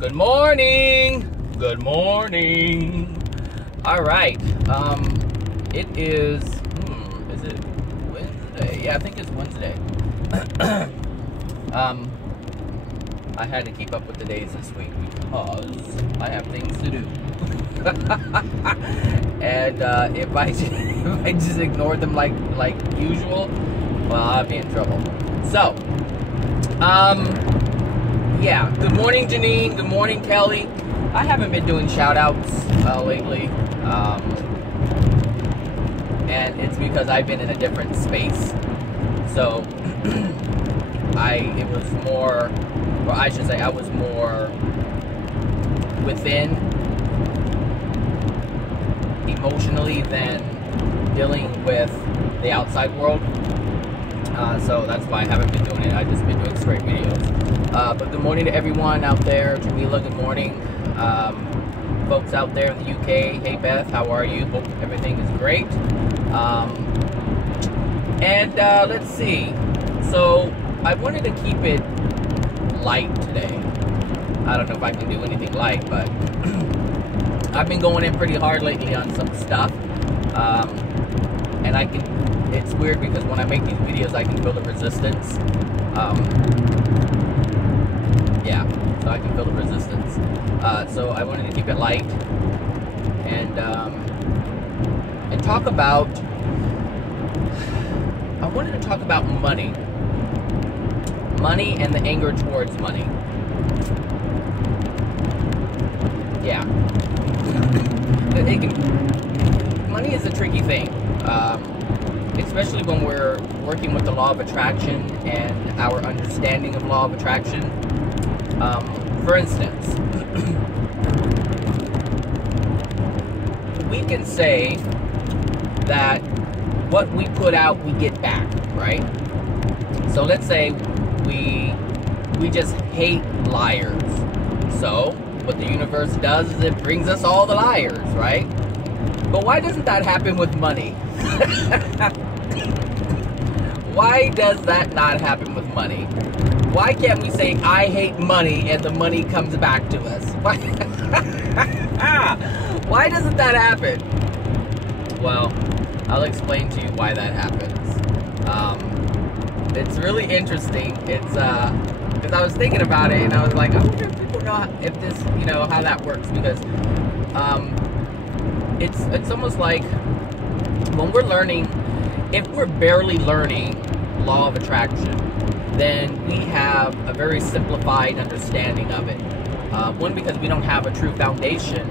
Good morning. Good morning. All right. It is. Is it Wednesday? Yeah, I think it's Wednesday. I had to keep up with the days this week because I have things to do. And if I just ignore them like usual, well, I'll be in trouble. So, yeah. Good morning, Janine. Good morning, Kelly. I haven't been doing shout-outs lately, and it's because I've been in a different space. So, it was more, or I should say, I was more within emotionally than dealing with the outside world. So that's why I haven't been doing it. I've just been doing straight videos. But good morning to everyone out there. Jamila, good morning. Folks out there in the UK, hey Beth, how are you? Hope everything is great. Let's see. So I wanted to keep it light today. I don't know if I can do anything light, but I've been going in pretty hard lately on some stuff. And it's weird because when I make these videos, I can feel the resistance. Yeah, so I can feel the resistance. So I wanted to keep it light and talk about. I wanted to talk about money and the anger towards money. Yeah, money is a tricky thing. Especially when we're working with the law of attraction and our understanding of law of attraction. For instance, we can say that what we put out, we get back, right? So let's say we just hate liars. So what the universe does is it brings us all the liars, right? But why doesn't that happen with money? Why does that not happen with money? Why can't we say, I hate money, and the money comes back to us? Why doesn't that happen? Well, I'll explain to you why that happens. It's really interesting. It's, because I was thinking about it, and I was like, I wonder if people know if this, how that works, because, it's almost like when we're learning, if we're barely learning law of attraction, then we have a very simplified understanding of it. One, because we don't have a true foundation,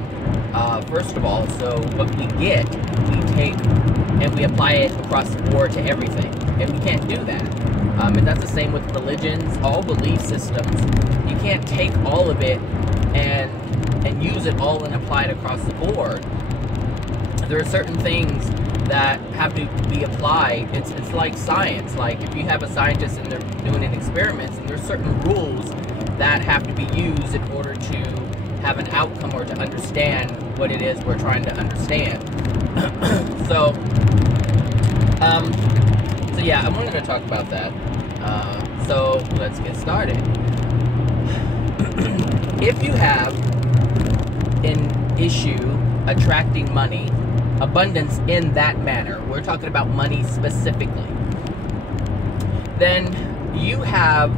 first of all, so what we get, we take and we apply it across the board to everything, and we can't do that. And that's the same with religions, all belief systems. You can't take all of it and use it all and apply it across the board. There are certain things that have to be applied. It's like science. Like if you have a scientist and they're doing an experiment, and there's certain rules that have to be used in order to have an outcome or to understand what it is we're trying to understand. So yeah, I wanted to talk about that. So let's get started. If you have an issue attracting money, abundance in that manner, we're talking about money specifically, then you have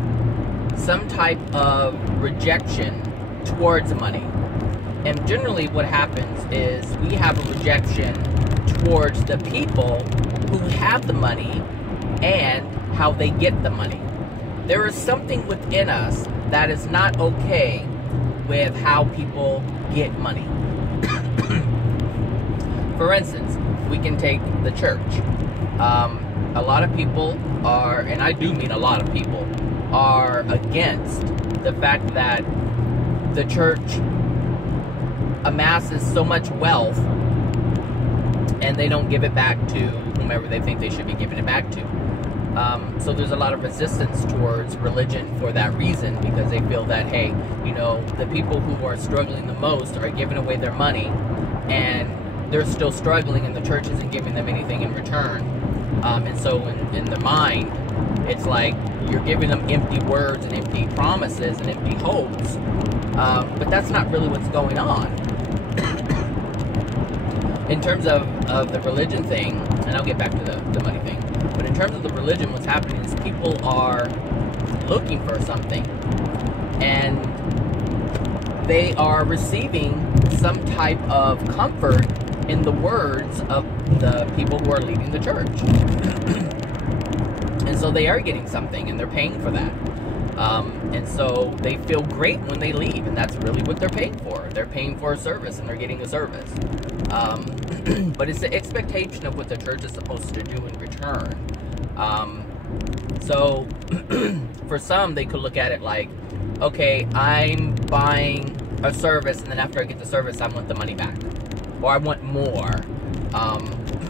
some type of rejection towards money. And generally what happens is we have a rejection towards the people who have the money and how they get the money. There is something within us that is not okay with how people get money. For instance, we can take the church. A lot of people are, and I do mean a lot of people, are against the fact that the church amasses so much wealth and they don't give it back to whomever they think they should be giving it back to. So there's a lot of resistance towards religion for that reason, because they feel that, hey, the people who are struggling the most are giving away their money and they're still struggling, and the church isn't giving them anything in return. And so in their mind, It's like you're giving them empty words and empty promises and empty hopes, but that's not really what's going on. In terms of the religion thing, and I'll get back to the money thing, but in terms of the religion, what's happening is people are looking for something, and they are receiving some type of comfort in the words of the people who are leading the church. And so they are getting something, and they're paying for that. And so they feel great when they leave, and that's really what they're paying for. They're paying for a service, and they're getting a service. But it's the expectation of what the church is supposed to do in return. So for some, they could look at it like, okay, I'm buying a service, and then after I get the service, I want the money back, or I want more.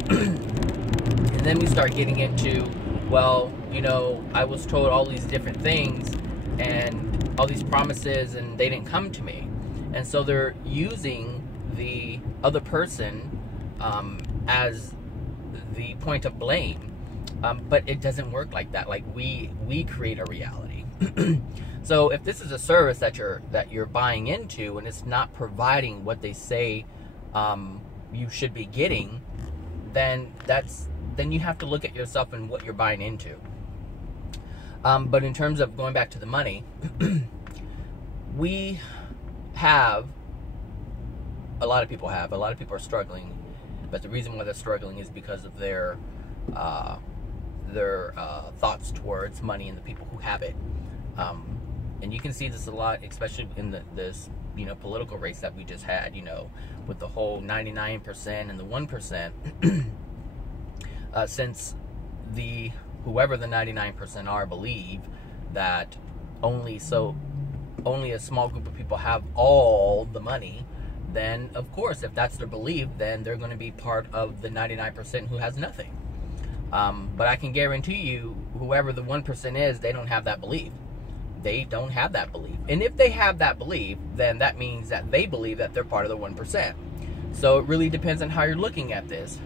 And then we start getting into, well, you know, I was told all these different things and all these promises, and they didn't come to me. And so they're using the other person as the point of blame. But it doesn't work like that. Like, we create a reality. So if this is a service that you're buying into, and it's not providing what they say you should be getting, then you have to look at yourself and what you're buying into. But in terms of going back to the money, a lot of people are struggling, but the reason why they're struggling is because of their thoughts towards money and the people who have it. And you can see this a lot, especially in this political race that we just had, with the whole 99% and the 1%. Since whoever the 99% are believe that only a small group of people have all the money, then of course, if that's their belief, then they're going to be part of the 99% who has nothing. But I can guarantee you, whoever the 1% is, they don't have that belief. They don't have that belief. And if they have that belief, then that means that they believe that they're part of the 1%. So it really depends on how you're looking at this.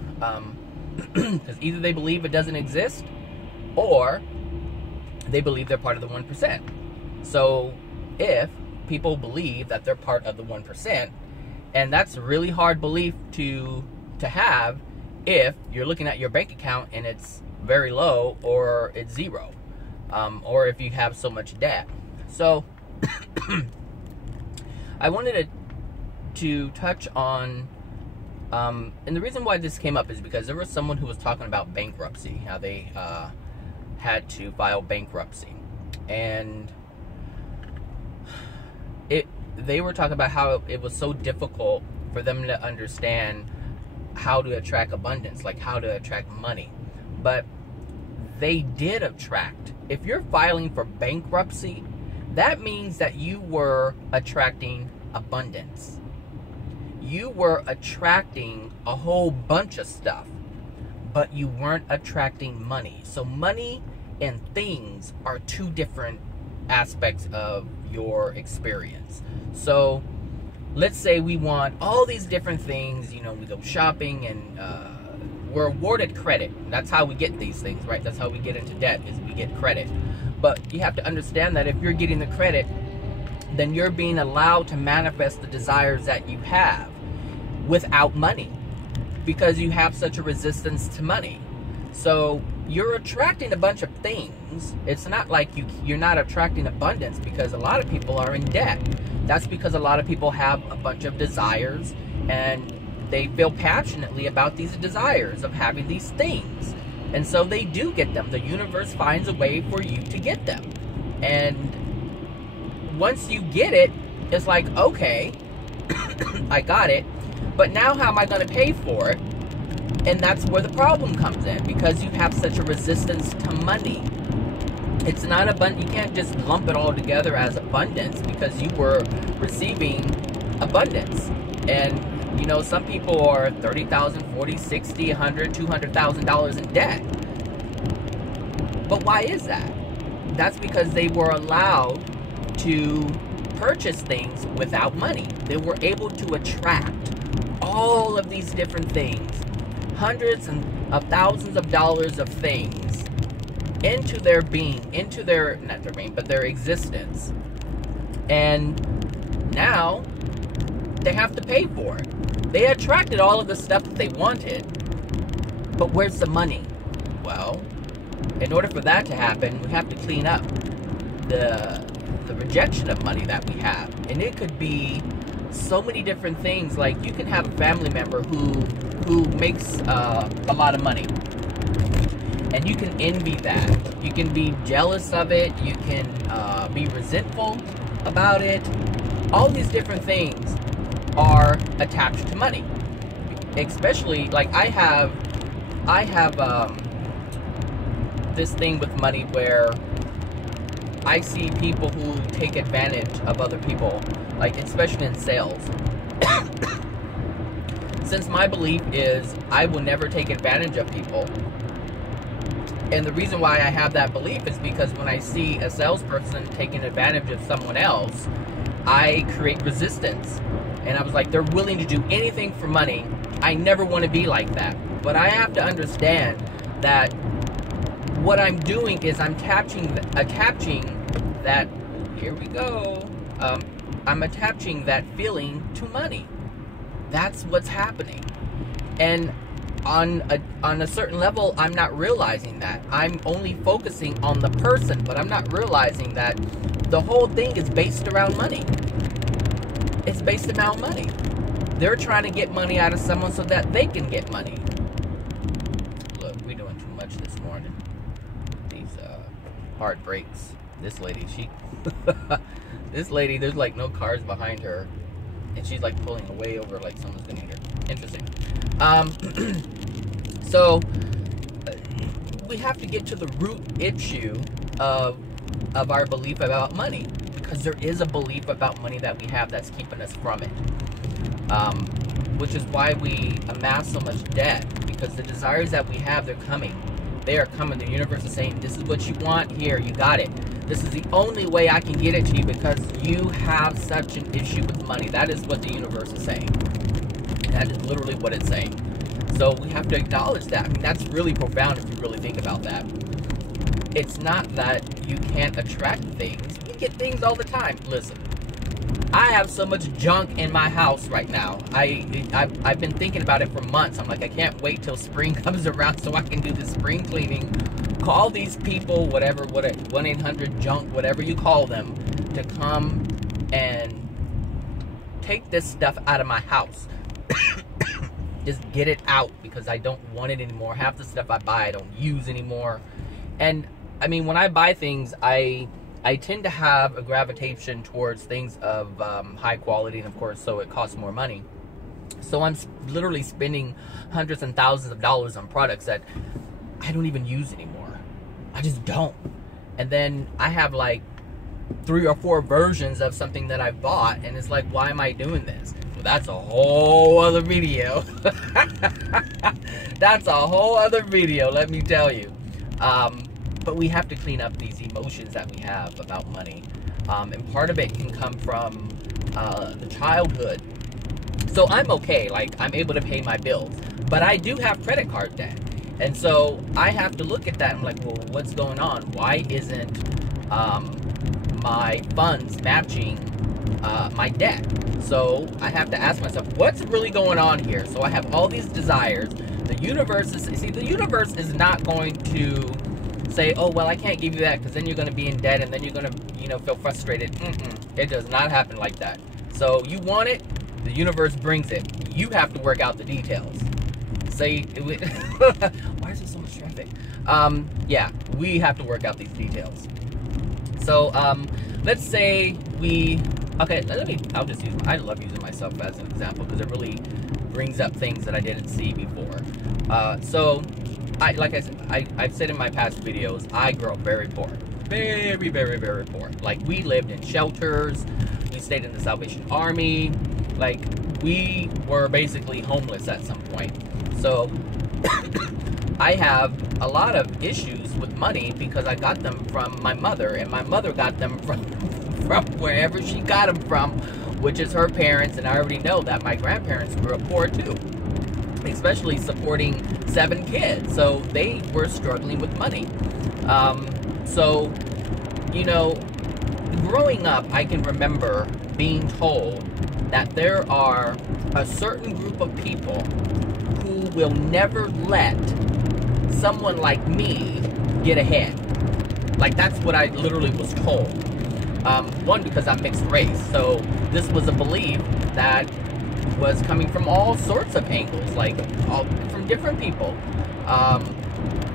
Because either they believe it doesn't exist, or they believe they're part of the 1%. So if people believe that they're part of the 1%, and that's a really hard belief to have if you're looking at your bank account and it's very low, or it's zero, or if you have so much debt. So I wanted to touch on, and the reason why this came up is because there was someone who was talking about bankruptcy, how they had to file bankruptcy, and they were talking about how it was so difficult for them to understand how to attract abundance, like how to attract money. But they did attract. If you're filing for bankruptcy, that means that you were attracting abundance. You were attracting a whole bunch of stuff, but you weren't attracting money. So money and things are two different aspects of your experience. So let's say we want all these different things, we go shopping, and we're awarded credit. That's how we get these things, right? That's how we get into debt, is we get credit. But you have to understand that if you're getting the credit, then you're being allowed to manifest the desires that you have without money, because you have such a resistance to money. So you're attracting a bunch of things. It's not like you're not attracting abundance, because a lot of people are in debt. That's because a lot of people have a bunch of desires, and they feel passionately about these desires of having these things. And so they do get them. The universe finds a way for you to get them. And once you get it, it's like, okay, I got it, but now how am I going to pay for it? And that's where the problem comes in, because you have such a resistance to money. It's not abundant. You can't just lump it all together as abundance, because you were receiving abundance. And, some people are $30,000, $40,000, $60,000, $100,000, $200,000 in debt. But why is that? That's because they were allowed to purchase things without money. They were able to attract all of these different things, hundreds of thousands of dollars of things, into their being, into their, not their being, but their existence. And now they have to pay for it. They attracted all of the stuff that they wanted, but where's the money? Well, in order for that to happen, we have to clean up the rejection of money that we have. And it could be so many different things. Like, you can have a family member who makes a lot of money, and you can envy that. You can be jealous of it. You can be resentful about it. All these different things are attached to money. Especially, like, I have this thing with money where I see people who take advantage of other people, like, especially in sales. Since my belief is I will never take advantage of people. And the reason why I have that belief is because when I see a salesperson taking advantage of someone else, I create resistance. And I was like, they're willing to do anything for money. I never want to be like that. But I have to understand that what I'm doing is I'm attaching that, here we go, I'm attaching that feeling to money. That's what's happening. And on a certain level, I'm not realizing that. I'm only focusing on the person, but I'm not realizing that the whole thing is based around money. It's based around money. They're trying to get money out of someone so that they can get money. Look, we're doing too much this morning. These hard brakes. This lady, this lady, there's like no cars behind her, and she's like pulling away over like someone's gonna hit her. Interesting. So we have to get to the root issue of our belief about money, because there is a belief about money that we have that's keeping us from it. Which is why we amass so much debt, because the desires that we have, they're coming. They are coming. The universe is saying, this is what you want, here, you got it. This is the only way I can get it to you because you have such an issue with money. That is what the universe is saying. That is literally what it's saying. So we have to acknowledge that. I mean, that's really profound if you really think about that. It's not that you can't attract things. We get things all the time. Listen, I have so much junk in my house right now. I've been thinking about it for months. I'm like, I can't wait till spring comes around so I can do the spring cleaning. Call these people, whatever, 1-800-JUNK, whatever you call them, to come and take this stuff out of my house. Just get it out, because I don't want it anymore. Half the stuff I buy I don't use anymore. And I mean, when I buy things, I tend to have a gravitation towards things of high quality, and of course, so it costs more money. So I'm literally spending hundreds and thousands of dollars on products that I don't even use anymore. I just don't. And then I have like 3 or 4 versions of something that I bought, and it's like, why am I doing this? Well, that's a whole other video. That's a whole other video, let me tell you. But we have to clean up these emotions that we have about money. And part of it can come from the childhood. So I'm okay, like, I'm able to pay my bills. But I do have credit card debt. And so I have to look at that. I'm like, well, what's going on? Why isn't my funds matching my debt? So I have to ask myself, what's really going on here? So I have all these desires. The universe is not going to say, oh, well, I can't give you that because then you're going to be in debt and then you're going to, feel frustrated. It does not happen like that. So you want it, the universe brings it. You have to work out the details. Say, why is there so much traffic? Yeah, we have to work out these details. So, let's say I'll just use, I love using myself as an example because it really brings up things that I didn't see before. So, like I said, I've said in my past videos, I grew up very poor. Very, very, very poor. Like, we lived in shelters, we stayed in the Salvation Army, like, we were basically homeless at some point. So, I have a lot of issues with money because I got them from my mother, and my mother got them from wherever she got them from, which is her parents, and I already know that my grandparents grew up poor too. especially supporting 7 kids. So they were struggling with money. So, you know, growing up, I can remember being told that there are a certain group of people who will never let someone like me get ahead. Like, that's what I literally was told. One, because I'm mixed race, so this was a belief that was coming from all sorts of angles, like from different people,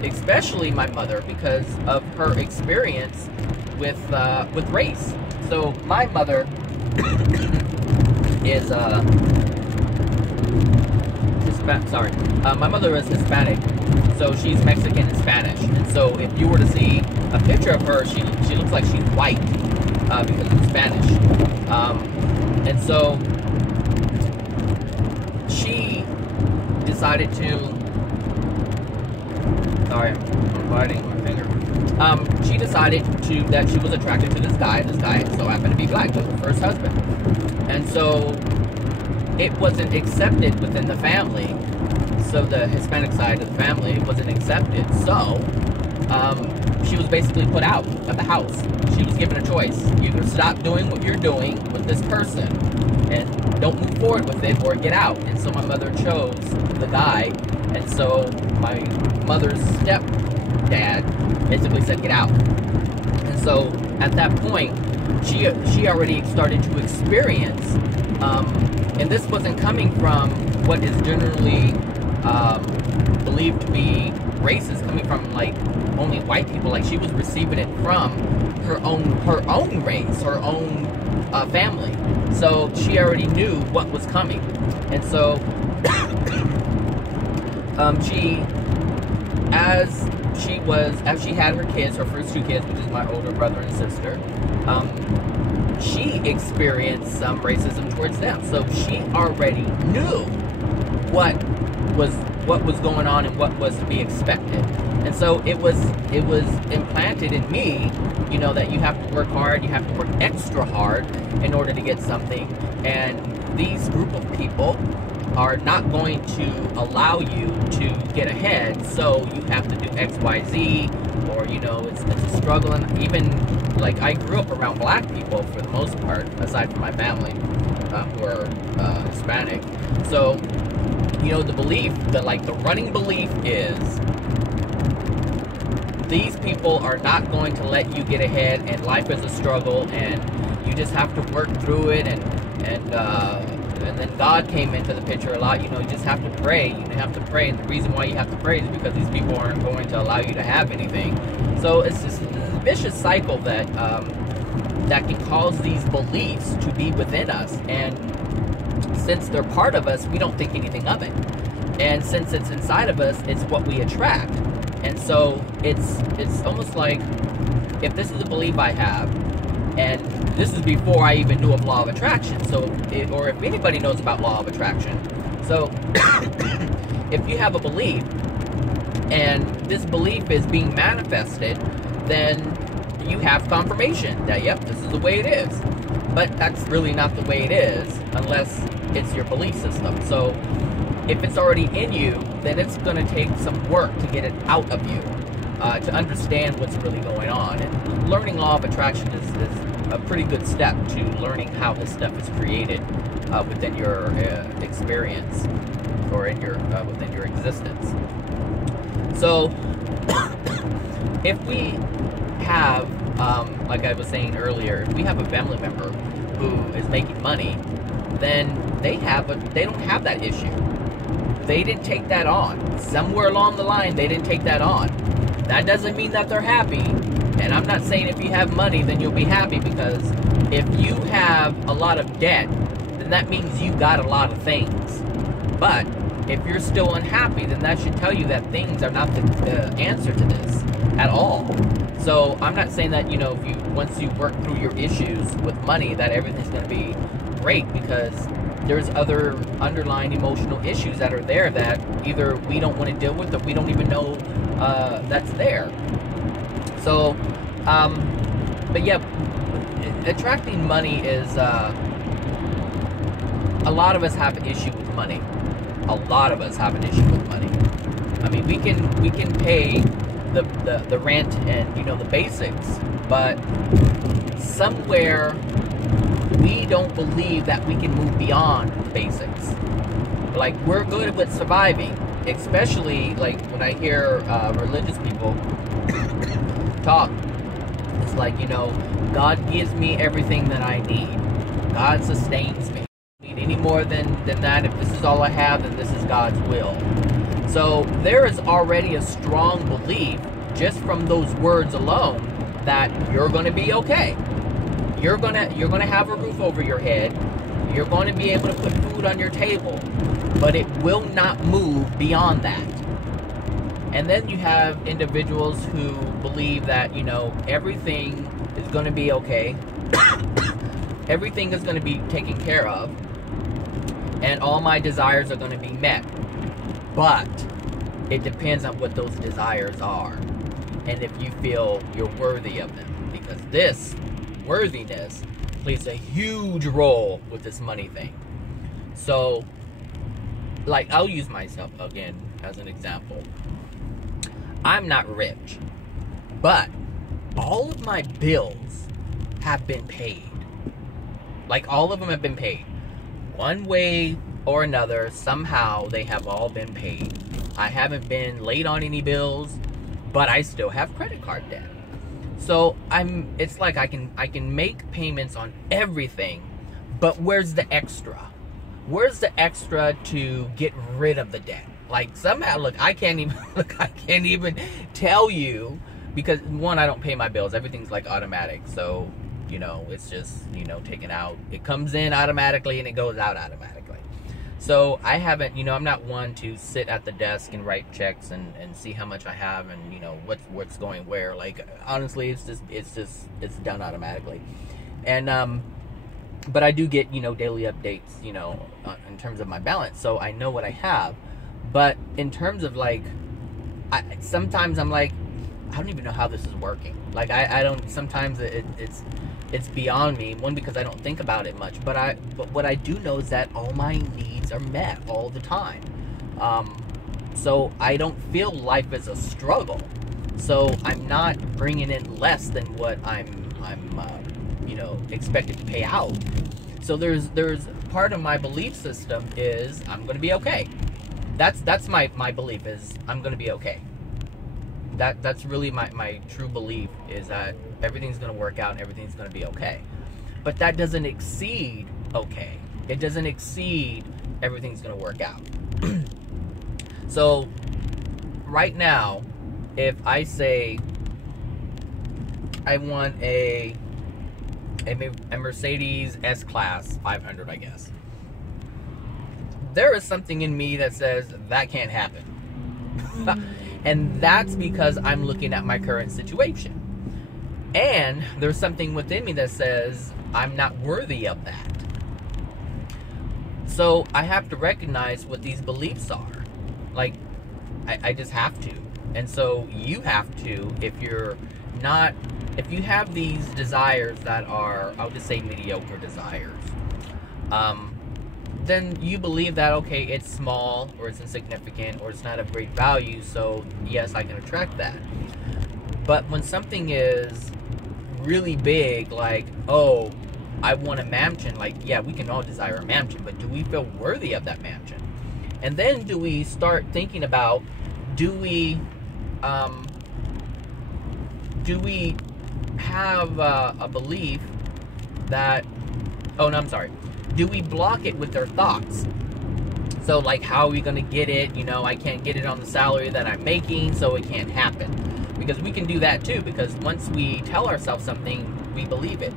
especially my mother, because of her experience with race. So my mother is my mother is Hispanic, so she's Mexican and Spanish. And so if you were to see a picture of her, she looks like she's white because of Spanish. And so she decided to. Sorry, I'm biting my finger. She decided that she was attracted to this guy. This guy so happened to be black, was her first husband, and so it wasn't accepted within the family. So the Hispanic side of the family wasn't accepted. So she was basically put out of the house. She was given a choice: either stop doing what you're doing with this person and don't move forward with it, or get out. And so my mother chose the guy, and so my mother's stepdad basically said, get out. And so at that point, she already started to experience, and this wasn't coming from what is generally believed to be racist, coming from like only white people. Like, she was receiving it from her own race, her own family. So she already knew what was coming, and so as she had her kids, her first 2 kids, which is my older brother and sister, she experienced some racism towards them. So she already knew what was going on and what was to be expected. And so it was implanted in me, you know, that you have to work hard, you have to work extra hard in order to get something. And these group of people are not going to allow you to get ahead, so you have to do X, Y, Z, or, you know, it's a struggle. And even, like, I grew up around black people for the most part, aside from my family, who are Hispanic. So, you know, the belief, the running belief is these people are not going to let you get ahead, and life is a struggle, and you just have to work through it, and then God came into the picture a lot. You know, you just have to pray. You have to pray, and the reason why you have to pray is because these people aren't going to allow you to have anything. So it's just a vicious cycle that that can cause these beliefs to be within us, and since they're part of us, we don't think anything of it. And since it's inside of us, it's what we attract. And so it's almost like, if this is a belief I have, and this is before I even knew of law of attraction, so or if anybody knows about law of attraction. So if you have a belief and this belief is being manifested, then you have confirmation that, yep, this is the way it is. But that's really not the way it is unless it's your belief system. So if it's already in you, then it's going to take some work to get it out of you, to understand what's really going on. And learning law of attraction is a pretty good step to learning how this stuff is created within your experience, or in your within your existence. So if we have, like I was saying earlier, if we have a family member who is making money, then they don't have that issue. They didn't take that on. Somewhere along the line, they didn't take that on. That doesn't mean that they're happy. And I'm not saying if you have money, then you'll be happy, because if you have a lot of debt, then that means you got a lot of things. But if you're still unhappy, then that should tell you that things are not the answer to this at all. So I'm not saying that, you know, once you work through your issues with money, that everything's going to be great, because there's other underlying emotional issues that are there that either we don't want to deal with, or we don't even know that's there. So, but yeah, attracting money is, a lot of us have an issue with money. a lot of us have an issue with money. I mean, we can pay the rent and, you know, the basics, but somewhere we don't believe that we can move beyond the basics. Like, we're good with surviving, especially like when I hear religious people talk. It's like, you know, God gives me everything that I need. God sustains me. I don't need any more than that. If this is all I have, then this is God's will. So there is already a strong belief just from those words alone that you're going to be okay. You're going to have a roof over your head. You're going to be able to put food on your table, but it will not move beyond that. And then you have individuals who believe that, you know, everything is going to be okay. Everything is going to be taken care of. And all my desires are going to be met. But it depends on what those desires are. And if you feel you're worthy of them. Because this worthiness plays a huge role with this money thing. So, like, I'll use myself again as an example. I'm not rich, but all of my bills have been paid. Like, all of them have been paid. One way or another, somehow they have all been paid. I haven't been late on any bills, but I still have credit card debt. So it's like I can make payments on everything, but where's the extra? Where's the extra to get rid of the debt? Like, somehow, look, I can't even tell you, because one, I don't pay my bills. Everything's like automatic. So, you know, it's just, you know, taken out. It comes in automatically and it goes out automatically. So I haven't, you know, I'm not one to sit at the desk and write checks and see how much I have and, you know, what's going where. Like, honestly, it's done automatically. And, but I do get, you know, daily updates, you know, in terms of my balance. So I know what I have. But in terms of, like, sometimes I'm like, I don't even know how this is working. Like, I don't, sometimes it's beyond me. One, because I don't think about it much. But what I do know is that all my needs are met all the time. So I don't feel life is a struggle. So I'm not bringing in less than what I'm you know, expected to pay out. So there's part of my belief system is I'm going to be okay. That's my belief, is I'm going to be okay. That's really my true belief, is that everything's going to work out and everything's going to be okay. But that doesn't exceed okay. It doesn't exceed everything's going to work out. So right now, if I say I want a Mercedes S-Class 500, I guess, there is something in me that says that can't happen. And that's because I'm looking at my current situation. And there's something within me that says I'm not worthy of that. So I have to recognize what these beliefs are. Like, I just have to. And so you have to, if you have these desires that are, I'll just say, mediocre desires, then you believe that, okay, it's small, or it's insignificant, or it's not of great value, so yes, I can attract that. But when something is really big, like, oh, I want a mansion, like, yeah, we can all desire a mansion, but do we feel worthy of that mansion? And then do we start thinking about, do we have a belief that, oh, no, I'm sorry. Do we block it with our thoughts? So, like, how are we going to get it? You know, I can't get it on the salary that I'm making, so it can't happen. Because we can do that too, because once we tell ourselves something, we believe it.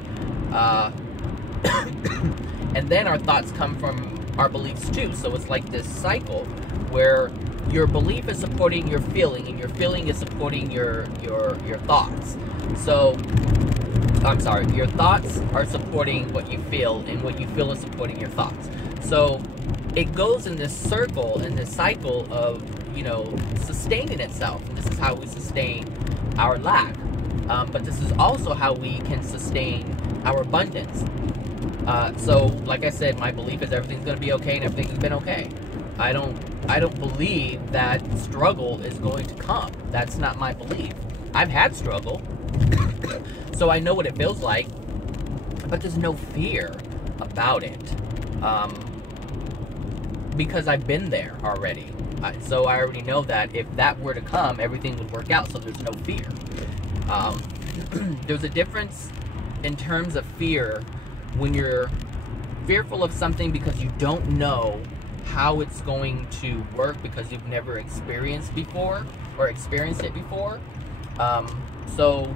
And then our thoughts come from our beliefs too. So it's like this cycle where your belief is supporting your feeling, and your feeling is supporting your thoughts. So, I'm sorry, your thoughts are supporting what you feel, and what you feel is supporting your thoughts. So it goes in this circle, in this cycle of, you know, sustaining itself. And this is how we sustain our lack. But this is also how we can sustain our abundance. So, like I said, my belief is everything's going to be okay, and everything's been okay. I don't believe that struggle is going to come. That's not my belief. I've had struggle, so I know what it feels like, but there's no fear about it, because I've been there already. So I already know that if that were to come, everything would work out, so there's no fear. There's a difference in terms of fear when you're fearful of something because you don't know how it's going to work because you've never experienced it before. So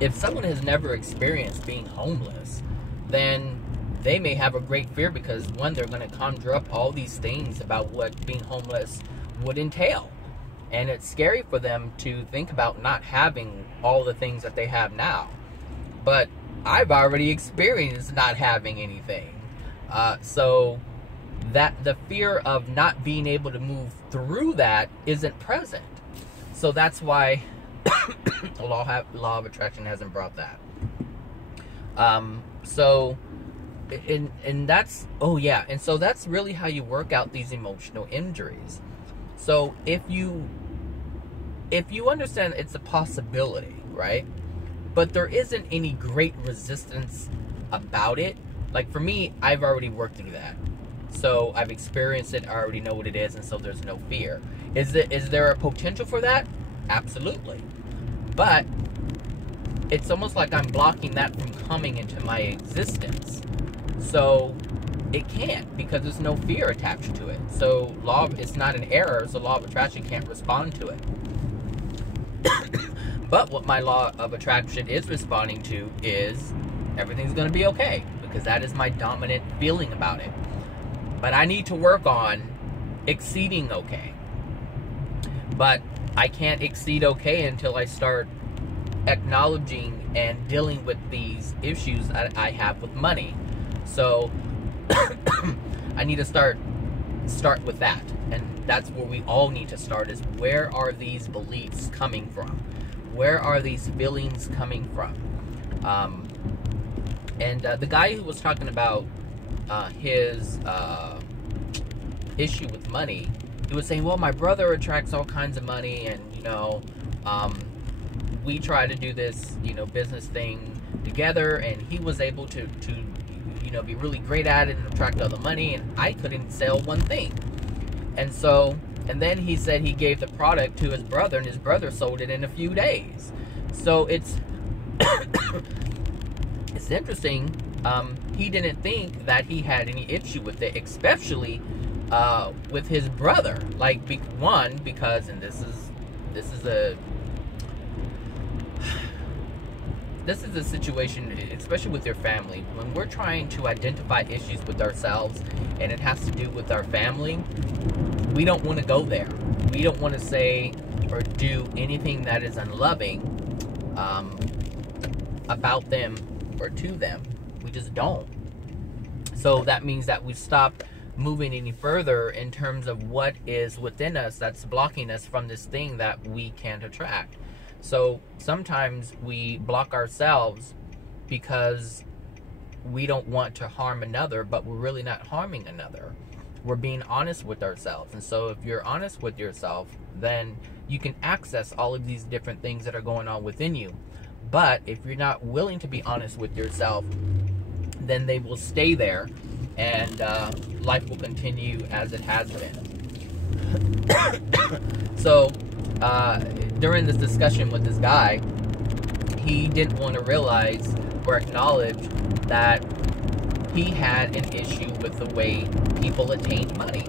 if someone has never experienced being homeless, then they may have a great fear because, one, they're going to conjure up all these things about what being homeless would entail. And it's scary for them to think about not having all the things that they have now. But I've already experienced not having anything. So that the fear of not being able to move through that isn't present. So that's why the law of attraction hasn't brought that. And that's, and so that's really how you work out these emotional injuries. So if you understand it's a possibility, right? But there isn't any great resistance about it. Like for me, I've already worked through that. So I've experienced it, I already know what it is, and so there's no fear. Is there a potential for that? Absolutely. But it's almost like I'm blocking that from coming into my existence. So it can't, because there's no fear attached to it. So it's not an error, so law of attraction can't respond to it. But what my law of attraction is responding to is everything's going to be okay, because that is my dominant feeling about it. But I need to work on exceeding okay. But I can't exceed okay until I start acknowledging and dealing with these issues that I have with money. So I need to start with that. And that's where we all need to start, is where are these beliefs coming from? Where are these feelings coming from? And the guy who was talking about his issue with money, he was saying, well, my brother attracts all kinds of money, and we try to do this business thing together, and he was able to be really great at it and attract all the money, and I couldn't sell one thing. And then he said he gave the product to his brother, and his brother sold it in a few days. So it's it's interesting. He didn't think that he had any issue with it, especially with his brother. Like, because, and this is a situation, especially with your family, when we're trying to identify issues with ourselves and it has to do with our family, we don't want to go there. We don't want to say or do anything that is unloving about them or to them. We just don't. So that means that we stop moving any further in terms of what is within us that's blocking us from this thing that we can't attract. So sometimes we block ourselves because we don't want to harm another, but we're really not harming another. We're being honest with ourselves. And so if you're honest with yourself, then you can access all of these different things that are going on within you. But if you're not willing to be honest with yourself, then they will stay there, and life will continue as it has been. So during this discussion with this guy, he didn't want to realize or acknowledge that he had an issue with the way people attained money.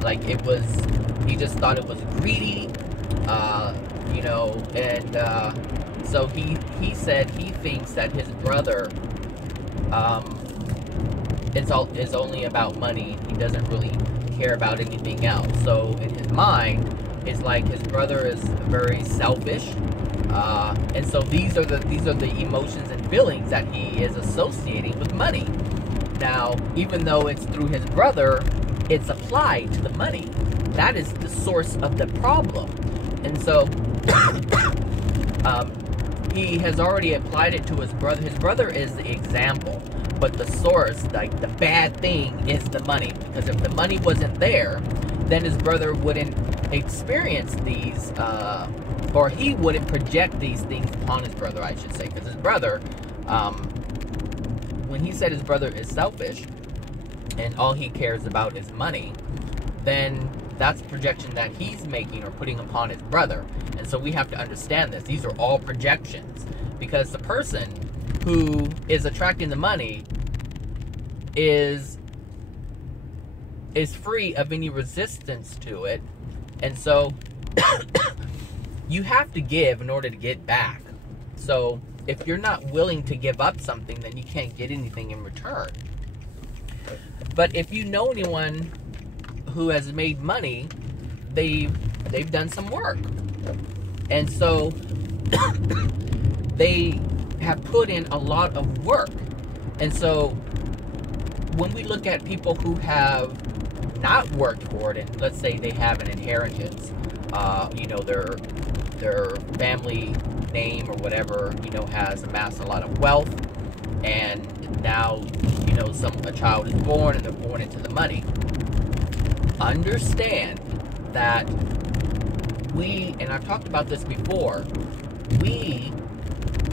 Like, he just thought it was greedy, so he said he thinks that his brother is only about money. He doesn't really care about anything else. So in his mind, it's like his brother is very selfish, and so these are the emotions and feelings that he is associating with money. Now, even though it's through his brother, it's applied to the money. That is the source of the problem. And so he has already applied it to his brother. His brother is the example but the source, like the bad thing, is the money. Because if the money wasn't there, then his brother wouldn't experience these, or he wouldn't project these things upon his brother, I should say. Because his brother, when he said his brother is selfish and all he cares about is money, then that's projection that he's making or putting upon his brother. And so we have to understand this. These are all projections, because the person who is attracting the money is free of any resistance to it. And so you have to give in order to get back. So if you're not willing to give up something, then you can't get anything in return. But if you know anyone who has made money, they've done some work. And so they have put in a lot of work. And so when we look at people who have not worked for it, and let's say they have an inheritance, their family name or whatever, has amassed a lot of wealth, and now, a child is born and they're born into the money. Understand that and I've talked about this before, we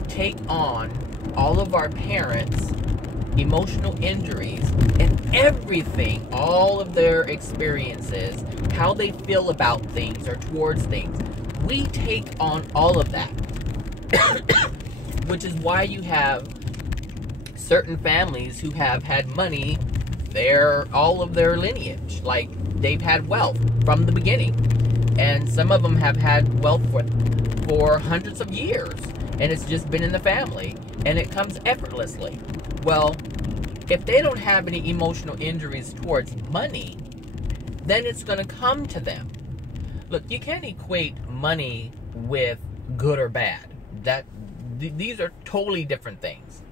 take on all of our parents' emotional injuries and everything, all of their experiences, how they feel about things or towards things. We take on all of that. Which is why you have certain families who have had money all of their lineage. Like, they've had wealth from the beginning. And some of them have had wealth for hundreds of years. And it's just been in the family. And it comes effortlessly. Well, if they don't have any emotional injuries towards money, then it's going to come to them. Look, you can't equate money with good or bad. These are totally different things.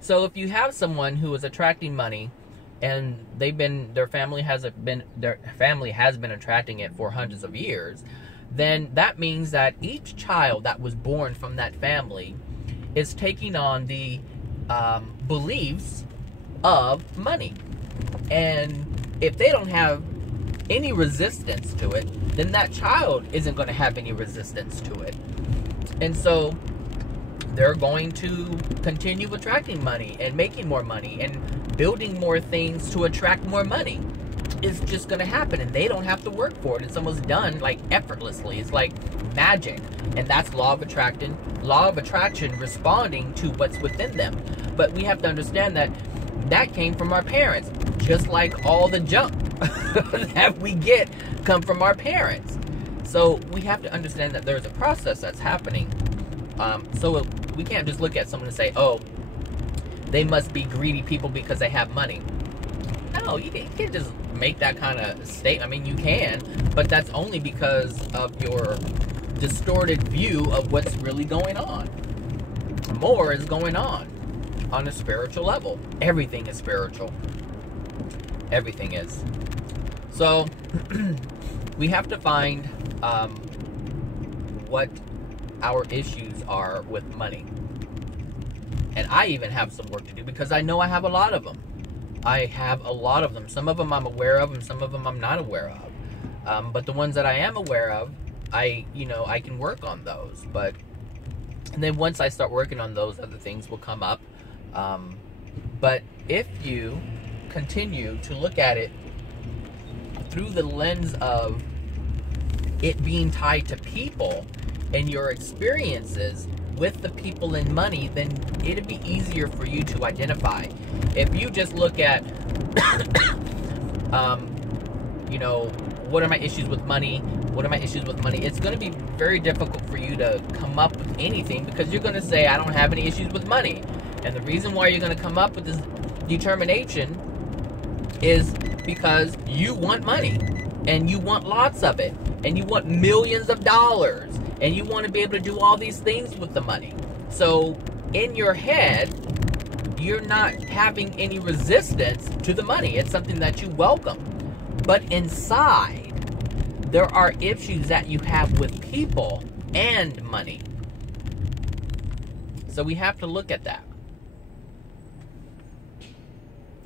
So if you have someone who is attracting money, and their family has been attracting it for hundreds of years, then that means that each child that was born from that family is taking on the beliefs of money. And if they don't have any resistance to it, then that child isn't going to have any resistance to it. And so they're going to continue attracting money and making more money and building more things to attract more money. It's just going to happen, and they don't have to work for it. It's almost done like effortlessly. It's like magic. And that's law of attraction. Law of attraction responding to what's within them. But we have to understand that came from our parents. Just like all the junk that we get come from our parents. So we have to understand that there's a process that's happening. So we can't just look at someone and say, oh, they must be greedy people because they have money. No, you can't just make that kind of statement. I mean, you can, but that's only because of your distorted view of what's really going on. More is going on a spiritual level. Everything is spiritual. Everything is. So we have to find what our issues are with money. And I even have some work to do, because I know I have a lot of them. I have a lot of them. Some of them I'm aware of, and some of them I'm not aware of. But the ones that I am aware of, I can work on those. And then once I start working on those, other things will come up. But if you continue to look at it through the lens of it being tied to people and your experiences with the people and money, then it'd be easier for you to identify. If you just look at, what are my issues with money? What are my issues with money? It's going to be very difficult for you to come up with anything, because you're going to say, I don't have any issues with money. And the reason why you're going to come up with this determination is because you want money, and you want lots of it, and you want millions of dollars, and you want to be able to do all these things with the money. So in your head, you're not having any resistance to the money. It's something that you welcome. But inside, there are issues that you have with people and money. So we have to look at that.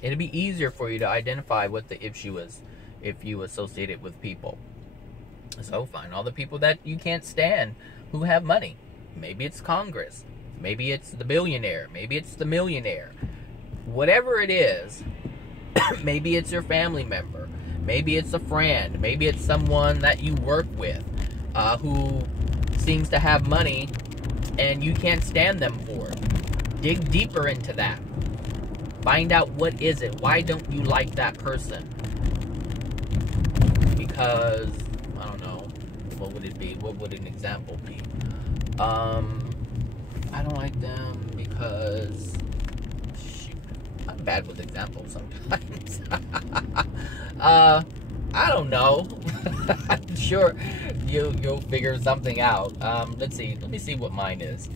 It'd be easier for you to identify what the issue is if you associate it with people. So find all the people that you can't stand who have money. Maybe it's Congress. Maybe it's the billionaire. Maybe it's the millionaire. Whatever it is, maybe it's your family member. Maybe it's a friend. Maybe it's someone that you work with who seems to have money and you can't stand them for it. Dig deeper into that. Find out what is it. Why don't you like that person? Because, I don't know, what would it be? What would an example be? I don't like them because, shoot, I'm bad with examples sometimes. I don't know. I'm sure you'll figure something out. Let's see. Let me see what mine is.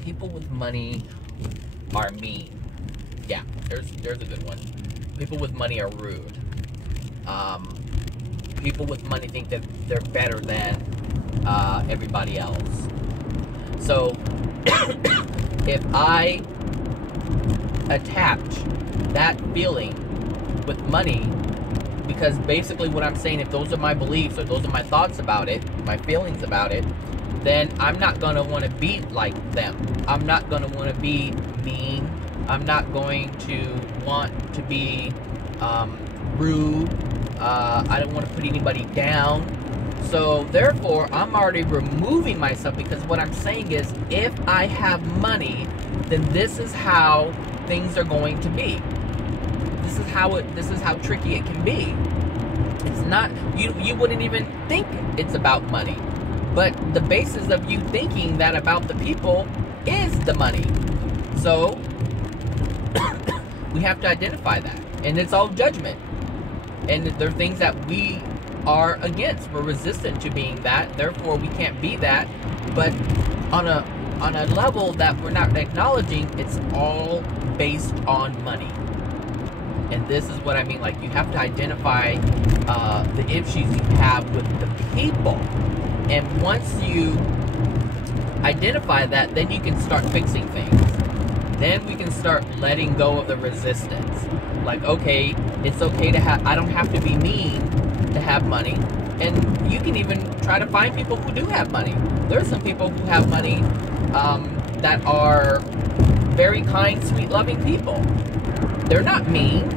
People with money are mean. Yeah, there's a good one. People with money are rude. People with money think that they're better than everybody else. So if I attach that feeling with money, because basically what I'm saying, if those are my beliefs or those are my thoughts about it, my feelings about it, then I'm not going to want to be like them. I'm not going to want to be mean. I'm not going to want to be rude. I don't want to put anybody down. So therefore, I'm already removing myself, because what I'm saying is, if I have money, then this is how things are going to be. This is how tricky it can be. It's not, you wouldn't even think it's about money. But the basis of you thinking that about the people is the money. So we have to identify that. And it's all judgment. And there are things that we are against. We're resistant to being that. Therefore, we can't be that. But on a level that we're not acknowledging, it's all based on money. And this is what I mean. Like, you have to identify the issues you have with the people. And once you identify that, then you can start fixing things. Then we can start letting go of the resistance. Like, okay, it's okay to have, I don't have to be mean to have money. And you can even try to find people who do have money. There are some people who have money that are very kind, sweet, loving people. They're not mean,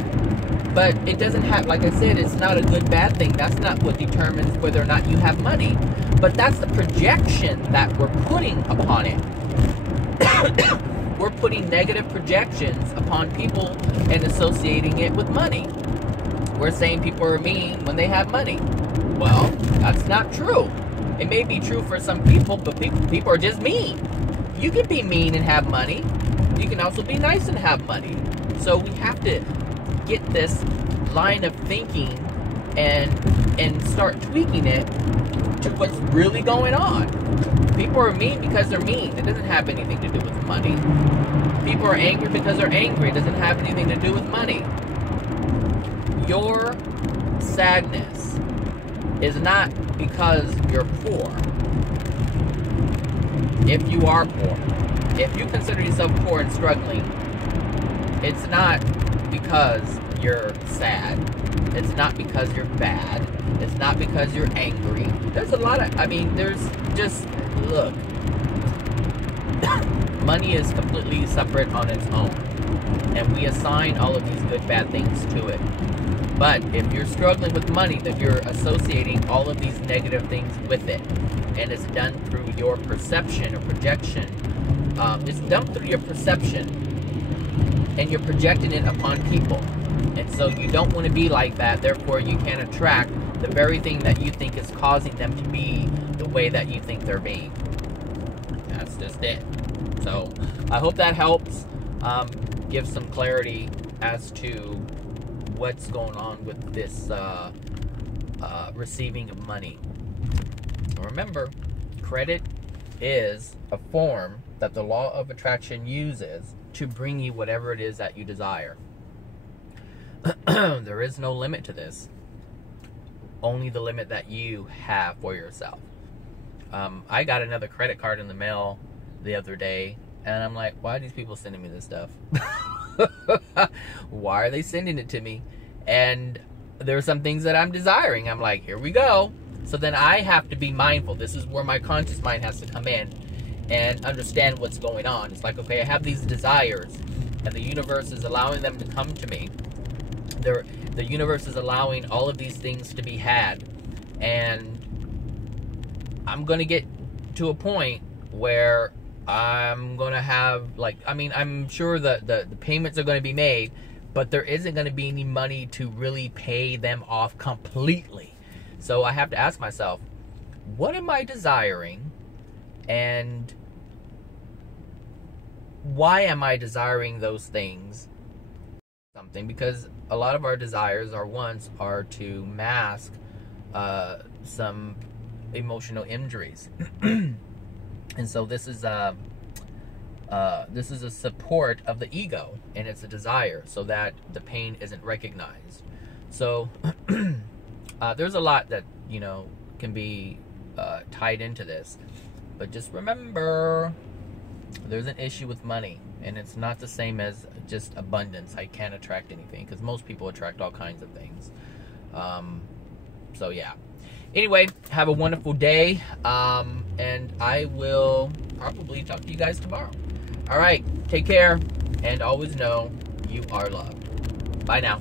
but it doesn't have, like I said, it's not a good, bad thing. That's not what determines whether or not you have money. But that's the projection that we're putting upon it. We're putting negative projections upon people and associating it with money. We're saying people are mean when they have money. Well, that's not true. It may be true for some people, but people are just mean. You can be mean and have money. You can also be nice and have money. So we have to get this line of thinking and start tweaking it to what's really going on. People are mean because they're mean. It doesn't have anything to do with money. People are angry because they're angry. It doesn't have anything to do with money. Your sadness is not because you're poor. If you are poor, if you consider yourself poor and struggling, it's not because you're sad. It's not because you're bad. It's not because you're angry. There's a lot of, there's just, look, money is completely separate on its own. And we assign all of these good, bad things to it. But if you're struggling with money, then you're associating all of these negative things with it. And it's done through your perception or projection. It's done through your perception. And you're projecting it upon people. And so you don't want to be like that. Therefore, you can attract the very thing that you think is causing them to be the way that you think they're being. That's just it. So I hope that helps give some clarity as to what's going on with this receiving of money. Remember, credit is a form that the law of attraction uses to bring you whatever it is that you desire. There is no limit to this. Only the limit that you have for yourself. I got another credit card in the mail the other day, And I'm like, why are these people sending me this stuff? Why are they sending it to me? And there are some things that I'm desiring. I'm like, here we go. So then I have to be mindful. This is where my conscious mind has to come in and understand what's going on. It's like, okay, I have these desires, and the universe is allowing them to come to me. The universe is allowing all of these things to be had. And I'm going to get to a point where I'm going to have, like, I mean, I'm sure the payments are going to be made, but there isn't going to be any money to really pay them off completely. So I have to ask myself, what am I desiring? And why am I desiring those things? Something, because a lot of our desires, our wants, are to mask some emotional injuries. And so this is a support of the ego, and it's a desire so that the pain isn't recognized. So there's a lot that, you know, can be tied into this, but just remember, there's an issue with money, and it's not the same as just abundance. I can't attract anything, because most people attract all kinds of things. So yeah. Anyway, have a wonderful day, and I will probably talk to you guys tomorrow. All right, take care, and always know you are loved. Bye now.